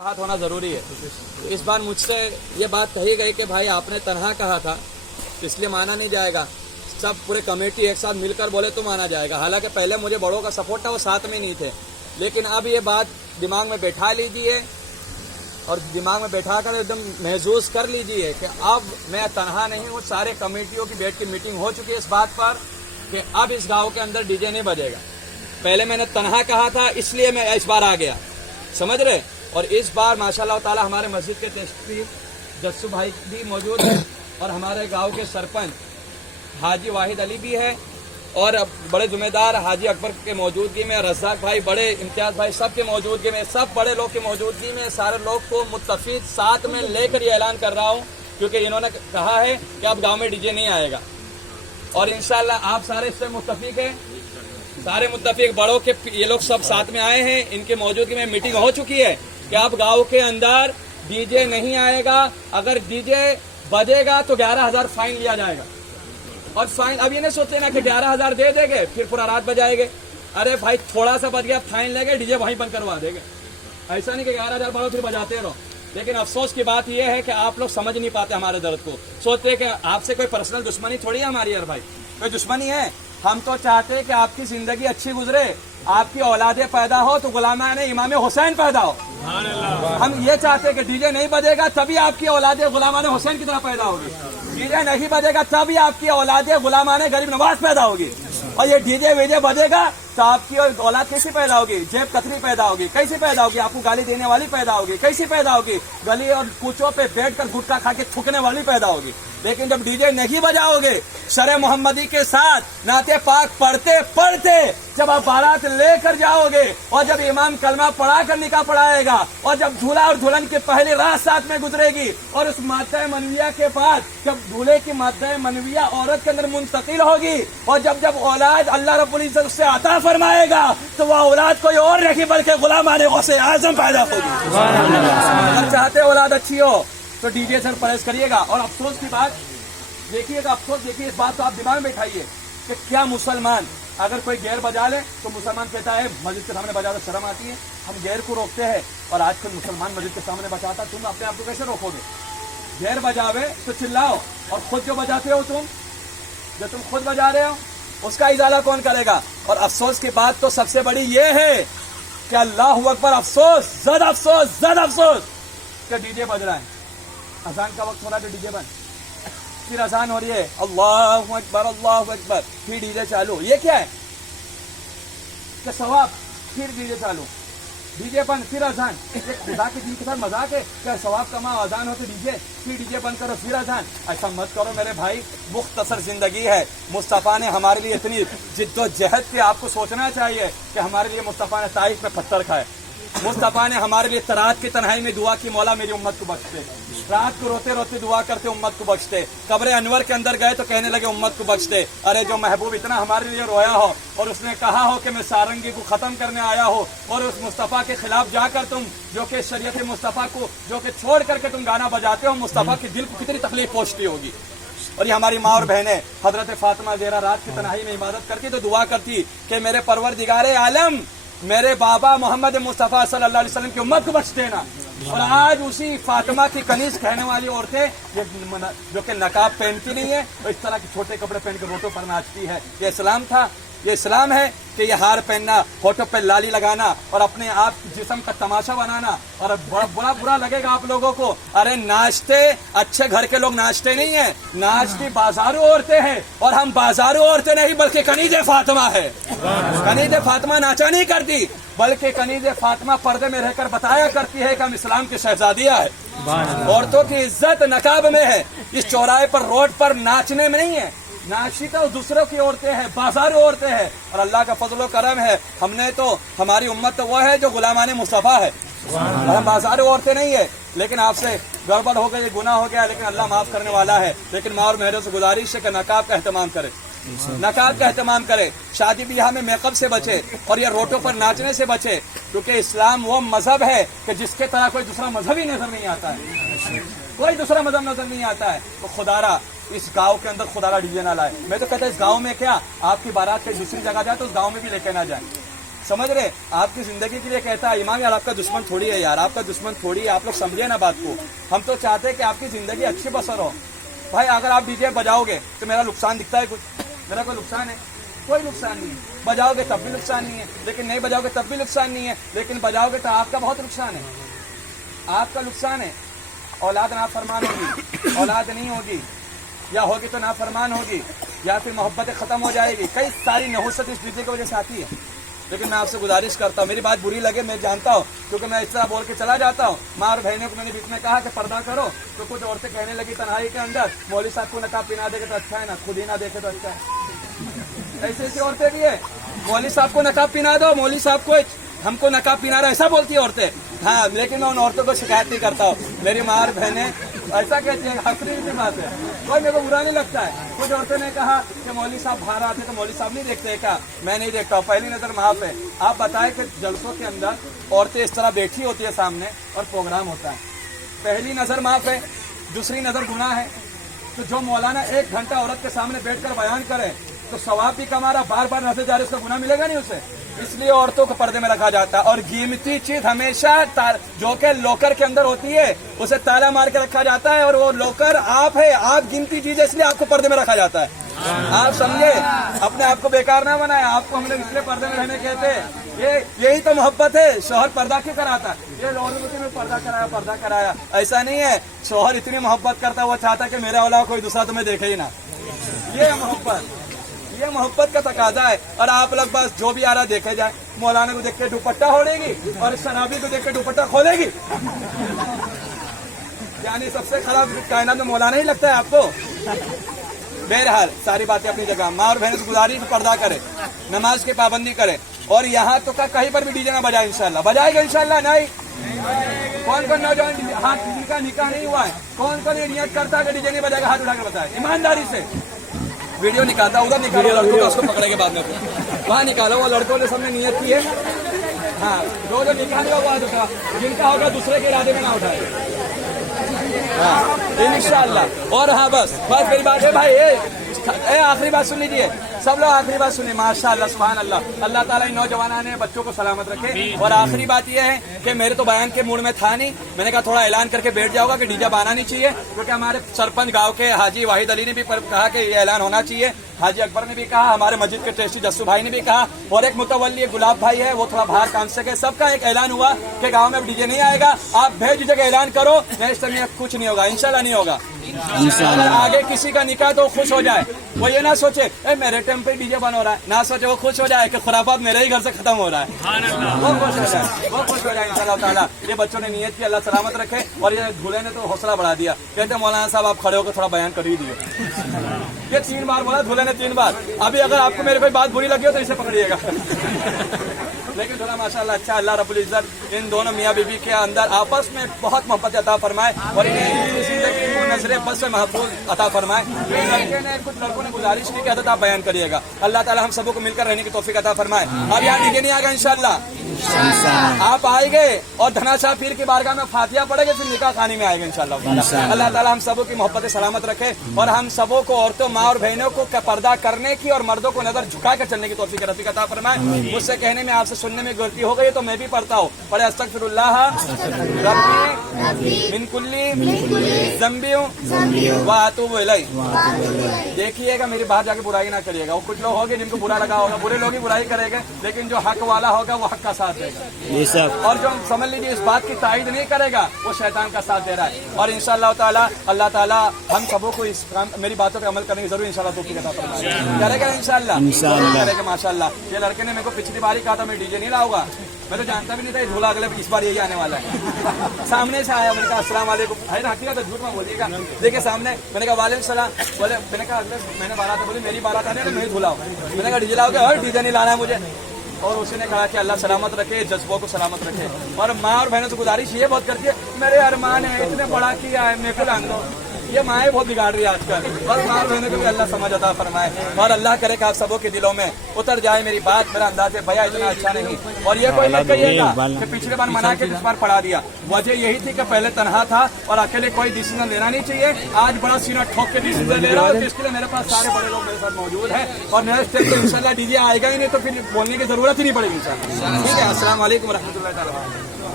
हाथ होना जरूरी है। इस बार मुझसे ये बात कही गई कि भाई आपने तनहा कहा था तो इसलिए माना नहीं जाएगा, सब पूरे कमेटी एक साथ मिलकर बोले तो माना जाएगा। हालांकि पहले मुझे बड़ों का सपोर्ट था, वो साथ में नहीं थे, लेकिन अब ये बात दिमाग में बैठा लीजिए और दिमाग में बैठा कर एकदम महसूस कर लीजिए कि अब मैं तनहा नहीं हूँ। सारे कमेटियों की बैठ की मीटिंग हो चुकी है इस बात पर कि अब इस गाँव के अंदर डीजे नहीं बजेगा। पहले मैंने तनहा कहा था इसलिए मैं इस बार आ गया, समझ रहे। और इस बार माशाल्लाह ताला हमारे मस्जिद के ट्रस्टी जस्सू भाई भी मौजूद है और हमारे गांव के सरपंच हाजी वाहिद अली भी है और बड़े जिम्मेदार हाजी अकबर के मौजूदगी में, रज़ाक भाई, बड़े इम्तियाज भाई, सब के मौजूदगी में, सब बड़े लोग की मौजूदगी में सारे लोग को मुत्तफिक साथ में लेकर ये ऐलान कर रहा हूँ, क्योंकि इन्होंने कहा है कि अब गाँव में डीजे नहीं आएगा और इंशाल्लाह आप सारे इससे मुत्तफिक है। सारे मुत्तफिक बड़ों के ये लोग सब साथ में आए हैं, इनके मौजूदगी में मीटिंग हो चुकी है कि अब गांव के अंदर डीजे नहीं आएगा। अगर डीजे बजेगा तो 11,000 फाइन लिया जाएगा। और फाइन अब ये नहीं सोचते ना कि 11,000 दे देंगे फिर पूरा रात बजाएंगे। अरे भाई थोड़ा सा बज गया फाइन लेंगे, डीजे वहीं बंद करवा देंगे। ऐसा नहीं कि 11,000 बढ़ो फिर बजाते रहो। लेकिन अफसोस की बात यह है कि आप लोग समझ नहीं पाते हमारे दर्द को। सोचते कि आपसे कोई पर्सनल दुश्मनी थोड़ी है हमारी, यार भाई कोई दुश्मनी है। हम तो चाहते हैं कि आपकी जिंदगी अच्छी गुजरे, आपकी औलादे पैदा हो तो गुलामान इमाम हुसैन पैदा हो। हम ये चाहते हैं कि डीजे नहीं बजेगा तभी आपकी औलादे गुलामान हुसैन की तरह पैदा होगी, डीजे नहीं बजेगा तभी आपकी औलादे गुलामान गरीब नवाज पैदा होगी। और ये डीजे वीजे बजेगा तो आपकी औलाद कैसी पैदा होगी? जेब कतरी पैदा होगी। कैसी पैदा होगी? आपको गाली देने वाली पैदा होगी। कैसी पैदा होगी? गली और कूचों पे बैठकर गुटखा खा के थूकने वाली पैदा होगी। लेकिन जब डीजे नहीं बजाओगे, शरे मोहम्मदी के साथ नाते पाक पढ़ते पढ़ते जब आप बारात लेकर जाओगे और जब इमाम कलमा पढ़ा कर निकाह पढ़ाएगा और जब दूल्हा और दुल्हन की पहली रात साथ में गुजरेगी और उस माता मनविया के बाद जब दूल्हे की माता मनविया औरत के अंदर मुंतकिल होगी और जब जब औलाद अल्लाह रब्बुल इज्जत उससे अता फरमाएगा तो वह औलाद कोई और नहीं बल्कि गुलामान गौसे आजम पैदा होगी। अगर चाहते औलाद अच्छी हो तो डीजे से परहेज करिएगा। और अफसोस की बात देखिएगा, अफसोस देखिए, इस बात को आप दिमाग में बैठाइए कि क्या मुसलमान अगर कोई गैर बजा ले तो मुसलमान कहता है मस्जिद के सामने बजा तो शर्म आती है, हम गैर को रोकते हैं। और आज कोई मुसलमान मस्जिद के सामने बजाता, तुम अपने आप को कैसे रोकोगे? गैर बजावे तो चिल्लाओ और खुद जो बजाते हो तुम खुद बजा रहे हो उसका इजाला कौन करेगा? और अफसोस की बात तो सबसे बड़ी ये है कि अल्लाह अकबर, अफसोस जद अफसोस जद अफसोस कि डीजे बज रहा है। अजान का वक्त हो रहा है तो डीजे बंद, फिर अजान हो रही है अल्लाहु अकबर, फिर डीजे चालू। ये क्या है कि सवाब, फिर डीजे चालू, डीजे बंद, फिर अजान। खुदा के दिन के साथ मजाक है क्या? सवाब कमाओ, अजान हो तो डीजे, फिर डीजे बंद करो, फिर अजान। ऐसा मत करो मेरे भाई, मुख्तसर जिंदगी है। मुस्तफ़ा ने हमारे लिए इतनी जिद्दोजहद की, आपको सोचना चाहिए कि हमारे लिए मुस्तफ़ा ने ताइफ में पत्थर खाए। मुस्तफ़ा ने हमारे लिए रात की तन्हाई में दुआ की, मौला मेरी उम्मत को बख्श दे। रात को रोते रोते दुआ करते उम्मत को बख्श दे। कब्र अनवर के अंदर गए तो कहने लगे उम्मत को बख्श दे। अरे जो महबूब इतना हमारे लिए रोया हो और उसने कहा हो कि मैं सारंगी को खत्म करने आया हो और उस मुस्तफ़ा के खिलाफ जाकर तुम जो कि शरीयत मुस्तफ़ा को जो कि छोड़ करके तुम गाना बजाते हो, मुस्तफ़ा के दिल को कितनी तकलीफ पहुंचती होगी। और ये हमारी माँ और बहनें, हजरत फातिमा ज़हरा रात की तन्हाई में इबादत करती तो दुआ करती कि मेरे परवरदिगारे आलम, मेरे बाबा मोहम्मद मुस्तफ़ा सल्लल्लाहु अलैहि वसल्लम की उम्मत को बख्श देना। और आज उसी फातिमा की कनीज कहने वाली औरतें जो कि नकाब पहनती नहीं है और इस तरह के छोटे कपड़े पहन कर रोटों पर नाचती है। ये इस्लाम था? ये इस्लाम है कि ये हार पहनना, होठों पे लाली लगाना और अपने आप जिस्म का तमाशा बनाना? और बड़ा बुरा लगेगा आप लोगों को। अरे नाचते अच्छे घर के लोग नाचते नहीं है, नाचती बाजारू औरतें हैं। और हम बाजारू औरतें नहीं बल्कि कनीज़े फातिमा है। कनीज़े फातिमा नाचा नहीं करती बल्कि कनीज़े फातिमा पर्दे में रहकर बताया करती है कि हम इस्लाम की शहजादिया है। औरतों की इज्जत नकाब में है, इस चौराहे पर रोड पर नाचने में नहीं है। नाचती तो दूसरों की औरतें हैं, बाजारू औरतें हैं। और अल्लाह का फजल करम है, हमने तो, हमारी उम्मत तो वो है जो गुलामान मुस्तफ़ा है, हम बाजारू औरतें नहीं है। लेकिन आपसे गड़बड़ हो गई, गुनाह हो गया, लेकिन अल्लाह माफ करने वाला है। लेकिन माँ और मेहरों से गुजारिश है कि नकाब का एहतमाम करे, नकाब का एहतमाम करे, शादी ब्याह में मेकअप से बचे और ये रोटों पर नाचने से बचे। क्योंकि इस्लाम वो मजहब है कि जिसके तरह कोई दूसरा मजहब ही नजर नहीं आता है, कोई दूसरा मजहब नजर नहीं आता है। तो खुदारा इस गांव के अंदर खुदारा डीजे ना लाए। मैं तो कहता इस गांव में क्या आपकी बारात कहीं दूसरी जगह जाए तो उस गांव में भी लेके ना जाए। समझ रहे, आपकी जिंदगी के लिए कहता है इमाम यार आपका दुश्मन थोड़ी है यार, आपका दुश्मन थोड़ी है, आप लोग समझे ना बात को। हम तो चाहते हैं कि आपकी जिंदगी अच्छी बसर हो। भाई अगर आप डीजे बजाओगे तो मेरा नुकसान दिखता है कुछ? मेरा कोई नुकसान है? कोई नुकसान नहीं है। बजाओगे तब भी नुकसान नहीं है, लेकिन नहीं बजाओगे तब भी नुकसान नहीं है, लेकिन बजाओगे तो आपका बहुत नुकसान है, आपका नुकसान है। औलाद नाफरमान होगी, औलाद नहीं होगी, या होगी तो नाफरमान होगी, या फिर मोहब्बतें खत्म हो जाएगी। कई सारी नहुसत इस डीजे की वजह से आती है। लेकिन मैं आपसे गुजारिश करता हूँ, मेरी बात बुरी लगे मैं जानता हूँ, क्योंकि मैं इस तरह बोल के चला जाता हूँ। माँ और बहनों को मैंने बीच में कहा कि पर्दा करो, तो कुछ औरतें कहने लगी तन्हाई के अंदर, मौलवी साहब को नकाब पिना देखे तो अच्छा है ना, खुद ही ना देखे तो अच्छा है। ऐसी ऐसी औरतें भी है, मौलवी साहब को नकाब पिना दो, मौलवी साहब को हमको नकाब पिना रहा, ऐसा बोलती है औरतें। हाँ, लेकिन मैं उन औरतों को शिकायत नहीं करता हूँ। मेरी माँ और बहनें ऐसा कहती है, हंसने की बात है, कोई मेरे को बुरा नहीं लगता है। कुछ औरतें ने कहा कि मौलवी साहब बाहर आते तो मौलवी साहब नहीं देखते क्या? मैं नहीं देखता हूँ, पहली नजर माफ है। आप बताएं कि जलसों के अंदर औरतें इस तरह बैठी होती है सामने और प्रोग्राम होता है, पहली नजर माफ है, दूसरी नजर गुनाह है। तो जो मौलाना 1 घंटा औरत के सामने बैठकर बयान करे तो सवाब भी कमा रहा, बार बार नजर जा रही, उसका गुनाह मिलेगा नहीं उसे। इसलिए औरतों को पर्दे में रखा जाता है। और कीमती चीज हमेशा जो कि लॉकर के अंदर होती है उसे ताला मार के रखा जाता है, और वो लॉकर आप है, आप कीमती चीज है, इसलिए आपको पर्दे में रखा जाता है। आप समझे, अपने आप को बेकार ना बनाए। आपको हम लोग इसलिए पर्दे में रहने कहते हैं, यही तो मोहब्बत है। शौहर पर्दा क्यों कराता? ये लोगों में पर्दा कराया, ऐसा नहीं है। शौहर इतनी मोहब्बत करता है, वो चाहता है कि मेरा वाला कोई दूसरा तुम्हें देखे ही ना। ये मोहब्बत, ये मोहब्बत का तकाजा है। और आप लोग बस जो भी आ रहा देखे जाए, मौलाना को देख के दुपट्टा ओढ़ेगी और शराबी को देख के दुपट्टा खोलेगी। यानी सबसे खराब कायनात में मौलाना ही लगता है आपको। बहरहाल सारी बातें अपनी जगह। माँ और बहनों से गुजारिश, पर्दा करे, नमाज की पाबंदी करे, और यहाँ तो कहीं पर भी डीजे ना बजाए। इंशाल्लाह बजाएगा, इंशाल्लाह नहीं। कौन कौन नौजवान हाथ, किसी का निकाह नहीं हुआ है, कौन कौन ये नियत करता है कि डीजे नहीं बजाएगा? हाथ उठाकर बताए ईमानदारी से। वीडियो निकालता, उधर निकालो लड़कों को, उसको पकड़े के बाद में वहाँ निकालो। वो लड़कों ने सबने नियत की है। हाँ, जो निकाह नहीं होगा उठा, जिनका होगा दूसरे के इरादे में ना उठाए। हाँ इंशाल्लाह। और हाँ बस मेरी बात है भाई, आखिरी बात सुन लीजिए सब लोग, आखिरी बात सुनिए। माशाअल्लाह सुभान अल्लाह, अल्लाह ताला इन नौजवानों ने बच्चों को सलामत रखे। और आखिरी बात यह है कि मेरे तो बयान के मूड में था नहीं, मैंने कहा थोड़ा ऐलान करके बैठ जाओगा कि डीजे आना नहीं चाहिए, क्योंकि हमारे सरपंच गांव के हाजी वाहिद अली ने भी कहा कि ये ऐलान होना चाहिए, हाजी अकबर ने भी कहा, हमारे मस्जिद के ट्रस्टी जस्सू भाई ने भी कहा, और एक मुतवल्ली गुलाब भाई है, वो थोड़ा बाहर काम से गए। सबका एक ऐलान हुआ कि गांव में डीजे नहीं आएगा। आप भेज जगह ऐलान करो, नेक्स्ट टाइम कुछ नहीं होगा, इंशाल्लाह नहीं होगा। आगे किसी का निकाह तो खुश हो जाए, वो ये ना सोचे मेरे टाइम पे डीजे बन हो रहा है, ना सोचे वो खुश हो जाए कि खुराफात मेरे ही घर से खत्म हो रहा है। वो खुश हो जाए, वो खुश हो जाए इंशाल्लाह ताला। ये बच्चों ने नियत की, अल्लाह सलामत रखे। और ये दूल्हे ने तो हौसला बढ़ा दिया, कहते मौलाना साहब आप खड़े होकर थोड़ा बयान कर ही दिए। ये 3 बार बोला दूल्हे ने, 3 बार। अभी अगर आपको मेरी कोई बात बुरी लगी हो तो इसे पकड़िएगा। लेकिन थोड़ा माशाल्लाह अच्छा, अल्लाह रब्बुल इज्जत इन दोनों मियाँ बीवी के अंदर आपस में बहुत मोहब्बत अता फरमाए, और इन्हें जिंदगी को नजरे बस से महफूज अता फरमाए। कुछ लड़कों ने गुजारिश की कि हज़रत आप बयान करिएगा, अल्लाह ताला हम सबको मिलकर रहने की तौफीक अता फरमाए। अब यहाँ डीजे नहीं आएगा इंशाल्लाह, आप आएंगे और धनाशाह पीर की बारगाह में फातिहा पढ़ेंगे, फिर निकाह खाने में आएगा इंशाल्लाह। अल्लाह ताला हम सबों की मोहब्बत सलामत रखे, और हम सबों को, औरतों, माँ और बहनों को पर्दा करने की और मर्दों को नजर झुका कर चलने की तौफीक रफ़ीक अता फरमाए। मुझसे कहने में, आपसे सुनने में गलती हो गई तो मैं भी पढ़ता हूँ, पढ़े अस्तगफिरुल्लाह रब्बी मिन कुल्ली ज़ंबी व अतूबु इलैह। देखिएगा मेरी बात जाके बुराई ना करिएगा। वो कुछ लोग होंगे जिनको बुरा लगा होगा, बुरे लोग ही बुराई करेंगे, लेकिन जो हक वाला होगा वो हक का साथ देगा। ये सब, और जो समझ लीजिए इस बात की तायद नहीं करेगा वो शैतान का साथ दे रहा है। और इंशाअल्लाह ताला अल्लाह ताला हम सबों को इस मेरी बातों पे अमल करने की जरूर इंशाअल्लाह तौफीक अता फरमाए। करेगा इंशाअल्लाह करेगा माशाअल्लाह। ये लड़के ने मेरे को पिछली बार ही कहा था मैं डीजे नहीं लाऊंगा, मैं तो जानता भी नहीं था झूला अगले इस बार यही आने वाला है। सामने से आया, मैंने कहा अस्सलाम वालेकुम, है ना हकीकत झूठ में बोलिएगा। देखिए सामने, मैंने कहा वालेकुम सलाम, बोले मैंने कहा अगले महीने बारात है, बोले मेरी बारात आने तो मैं ही झूला हूँ। मैंने कहा डीजे लाओगे? और डीजे नहीं लाना है मुझे। और उसने कहा कि अल्लाह सलामत रखे, जज्बों को सलामत रखे। और माँ और बहनों से गुजारिश ये बहुत करती है, मेरे अरमान है, इतने बड़ा किया है, मेरे को लान दो। یہ مائیں بہت بگاڑ رہی ہے آج کل، اور ماں بہنوں کو بھی اللہ سمجھ عطا فرمائے، اور اللہ کرے کہ آپ سبوں کے دلوں میں اتر جائے میری بات، میرا انداز ہے بھیا اتنا اچھا نہیں، اور یہ کوئی مت کہیے گا کہ پچھلے بار منا کے اس بار پڑھا دیا، وجہ یہی تھی کہ پہلے تنہا تھا اور اکیلے کوئی ڈیسیزن لینا نہیں چاہیے، آج بڑا سینہ ٹھوک کے ڈیسیزن لے رہا ہوں، اس کے لیے میرے پاس سارے بڑے لوگ میرے ساتھ موجود ہیں، اور میرا اسٹیج پہ انشاءاللہ ڈی جے آئے گا ہی نہیں تو پھر بولنے کی ضرورت ہی نہیں پڑے گی انشاءاللہ۔ ٹھیک ہے، السلام علیکم و رحمۃ اللہ تعالیٰ۔